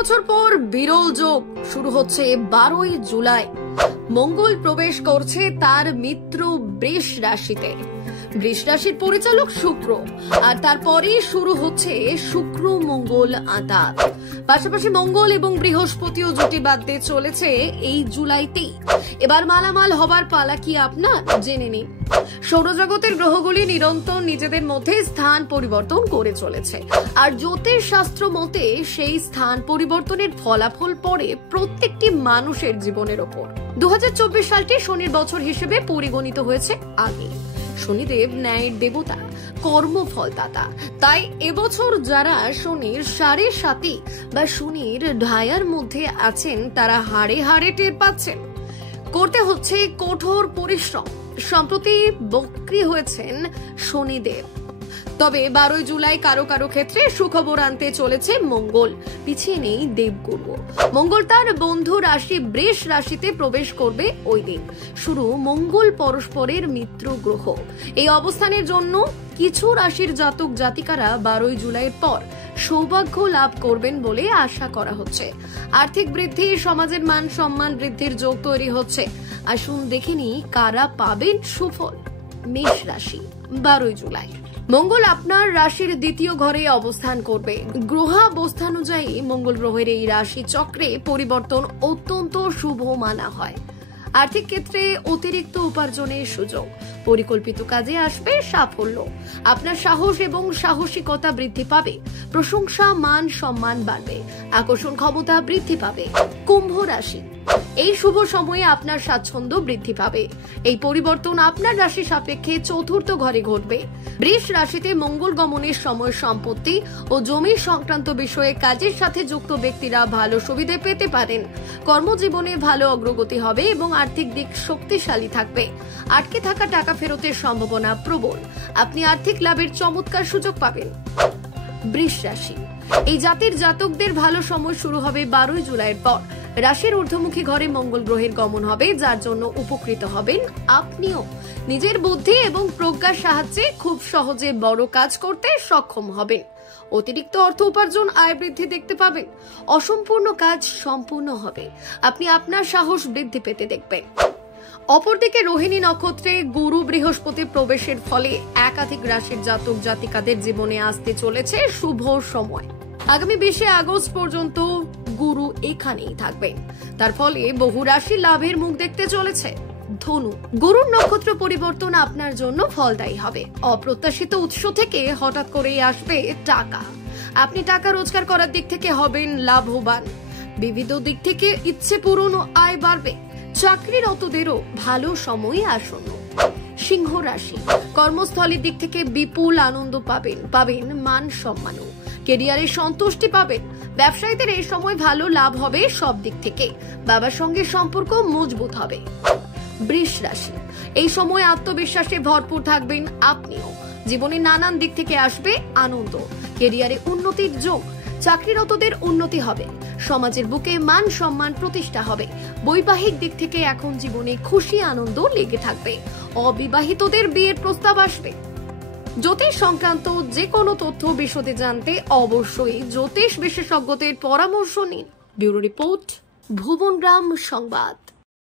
বছর পর বিরল যোগ শুরু হচ্ছে 12ই জুলাই। মঙ্গল প্রবেশ করছে তার মিত্র বৃষ রাশিতে। বৃষ রাশির পরিচালক শুক্র, আর তারপরে শুরু হচ্ছে শুক্র মঙ্গল আঁতাত। পাশাপাশি মঙ্গল এবং বৃহস্পতিও জুটি বাঁধতে চলেছে এই জুলাইতেই। এবার মালামাল হবার পালা কি আপনার, জেনে নিন। সৌরজগতের গ্রহগুলি নিরন্তর নিজেদের মধ্যে স্থান পরিবর্তন করে চলেছে, আর জ্যোতিষ শাস্ত্র মতে সেই স্থান পরিবর্তনের ফলাফল পড়ে প্রত্যেকটি মানুষের জীবনের ওপর। 2024 সালটি শনির বছর হিসেবে পরিগণিত হয়েছে আগে। শনিদেব ন্যায়ের দেবতা, কর্মফলদাতা। তাই এবছর যারা শনির 7.5 বা শনির ঢায়ার মধ্যে আছেন তারা হাড়ে হাড়ে টের পাচ্ছেন। করতে হচ্ছে কঠোর পরিশ্রম। সম্প্রতি বক্রী হয়েছেন শনিদেব। তবে 12ই জুলাই কারো কারো ক্ষেত্রে সুখবর আনতে চলেছে মঙ্গল। পিছিয়ে নেই দেবগুরু। মঙ্গল তার বন্ধু রাশি বৃষ রাশিতে প্রবেশ করবে ওই দিন। শুরু মঙ্গল পরস্পরের মিত্র গ্রহ। এই অবস্থানের জন্য কিছু রাশির জাতক জাতিকারা 12ই জুলাইয়ের পর সৌভাগ্য লাভ করবেন বলে আশা করা হচ্ছে। আর্থিক বৃদ্ধি, সমাজের মান সম্মান বৃদ্ধির যোগ তৈরি হচ্ছে। আসুন দেখে নিই কারা পাবেন সুফল। মেষ রাশি, 12ই জুলাই মঙ্গল আপনার রাশির দ্বিতীয় ঘরে অবস্থান করবে। গ্রহাবস্থানুযায়ী মঙ্গল গ্রহের এই রাশি চক্রে পরিবর্তন অত্যন্ত শুভ মানা হয়। আর্থিক ক্ষেত্রে অতিরিক্ত উপার্জনের সুযোগ, পরিকল্পিত কাজে আসবে সাফল্য। আপনার সাহস এবং সাহসিকতা বৃদ্ধি পাবে। প্রশংসা, মান সম্মান বাড়বে। আকর্ষণ ক্ষমতা বৃদ্ধি পাবে। কুম্ভ রাশি, এই শুভ সময়ে আপনার স্বাচ্ছন্দ্য বৃদ্ধি পাবে। এই পরিবর্তন আপনার রাশি সাপেক্ষে চতুর্থ ঘরে ঘটবে। বৃষ রাশিতে মঙ্গল গমনের সময় সম্পত্তি ও জমি সংক্রান্ত বিষয়ে কাজের সাথে যুক্ত ব্যক্তিরা ভালো সুবিধে পেতে পারেন। কর্মজীবনে ভালো অগ্রগতি হবে এবং আর্থিক দিক শক্তিশালী থাকবে। আটকে থাকা টাকা ফেরতের সম্ভাবনা প্রবল। আপনি আর্থিক লাভের চমৎকার সুযোগ পাবেন। বৃষ রাশি, এই জাতির জাতকদের ভালো সময় শুরু হবে 12ই জুলাইয়ের পর। রাশির ঊর্ধ্বমুখী ঘরে মঙ্গল গ্রহের গমন হবে, যার জন্য উপকৃত হবেন আপনিও। নিজের বুদ্ধি এবং প্রজ্ঞার সাহায্যে খুব সহজে বড় কাজ করতে সক্ষম হবেন। অতিরিক্ত অর্থ উপার্জন, আয় বৃদ্ধি দেখতে পাবেন। অসম্পূর্ণ কাজ সম্পূর্ণ হবে। আপনি আপনার সাহস বৃদ্ধি পেতে দেখবেন। অপরদিকে রোহিণী নক্ষত্রে গুরু বৃহস্পতি প্রবেশের ফলে একাধিক রাশির জাতক জাতিকাদের জীবনে আসতে চলেছে শুভ সময়। আগামী 20 আগস্ট পর্যন্ত গুরু এখানেই থাকবেন। তার ফলে বহু রাশি লাভের মুখ দেখতে চলেছে। ধনু, গুরুর নক্ষত্র পরিবর্তন আপনার জন্য ফলদায়ী হবে। অপ্রত্যাশিত উৎস থেকে হঠাৎ করেই আসবে টাকা। আপনি টাকা রোজগার করার দিক থেকে হবেন লাভবান। বিবিধ দিক থেকে ইচ্ছে পূরণ ও আয় বাড়বে। চাকরিরতদেরও ভালো সময় আসন্ন। সিংহ রাশি, কর্মস্থলের দিক থেকে বিপুল আনন্দ পাবেন মান সম্মানও। কেরিয়ারে সন্তুষ্টি পাবেন। ব্যবসায়ীদের এই সময় ভালো লাভ হবে সব দিক থেকে। বাবার সঙ্গে সম্পর্ক মজবুত হবে। বৃষ রাশি, এই সময় আত্মবিশ্বাসে ভরপুর থাকবেন আপনিও। জীবনে নানান দিক থেকে আসবে আনন্দ। কেরিয়ারে উন্নতির যোগ। চাকরিরতদের উন্নতি হবে। সমাজের বুকে মান সম্মান প্রতিষ্ঠা হবে। বৈবাহিক দিক থেকে এখন জীবনে খুশি আনন্দ লেগে থাকবে। অবিবাহিতদের বিয়ের প্রস্তাব আসবে। জ্যোতিষ সংক্রান্ত যে কোনো তথ্য বিশদে জানতে অবশ্যই জ্যোতিষ বিশেষজ্ঞদের পরামর্শ নিন। ব্যুরো রিপোর্ট, ভুবনগ্রাম সংবাদ।